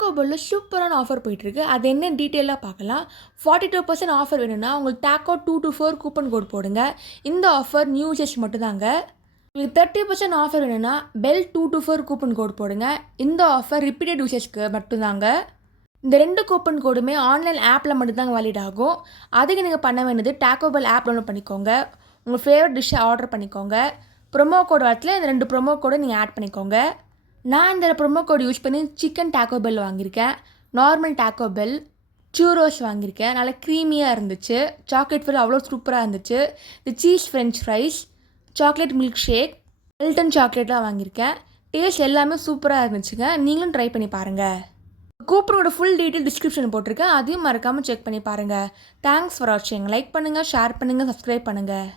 Tacobell சூப்பரான offer போயிட்டுருக்கு. அது என்ன டீட்டெயிலாக பார்க்கலாம். 42% ஆஃபர் வேணும்னா உங்களுக்கு Taco 224 கூப்பன் கோட் போடுங்க. இந்த ஆஃபர் நியூ யூசர்ஸ் மட்டும்தாங்க. உங்களுக்கு 30% ஆஃபர் வேணும்னா பெல் 224 கூப்பன் கோட் போடுங்க. இந்த ஆஃபர் ரிப்பீட்டட் யூசர்ஸ்க்கு மட்டும்தாங்க. இந்த 2 கூப்பன் கோடுமே ஆன்லைன் ஆப்பில் மட்டும்தாங்க வேலிட் ஆகும். அதுக்கு நீங்கள் பண்ண வேண்டியது Tacobell ஆப் டவுன்லோட் பண்ணிக்கோங்க. உங்கள் ஃபேவரட் டிஷ்ஷை ஆர்டர் பண்ணிக்கோங்க. ப்ரொமோ கோட் வரத்தில் இந்த 2 ப்ரொமோ கோடை நீங்கள் ஆட் பண்ணிக்கோங்க. நான் இந்த ப்ரொமோ கோட் யூஸ் பண்ணி சிக்கன் Tacobell வாங்கியிருக்கேன், நார்மல் Tacobell, சூரோஸ் வாங்கியிருக்கேன். நல்லா க்ரீமியாக இருந்துச்சு. சாக்லேட் ஃபில் அவ்வளோ சூப்பராக இருந்துச்சு. இந்த cheese French fries, chocolate milk shake, Milton சாக்லேட்லாம் வாங்கியிருக்கேன். டேஸ்ட் எல்லாமே சூப்பராக இருந்துச்சுங்க. நீங்களும் ட்ரை பண்ணி பாருங்கள். கூப்பனோட ஃபுல் டீட்டெயில் டிஸ்கிரிப்ஷன் போட்டிருக்கேன். அதையும் மறக்காமல் செக் பண்ணி பாருங்கள். தேங்க்ஸ் ஃபார் வாட்சிங். லைக் பண்ணுங்கள், ஷேர் பண்ணுங்கள், சப்ஸ்கிரைப் பண்ணுங்கள்.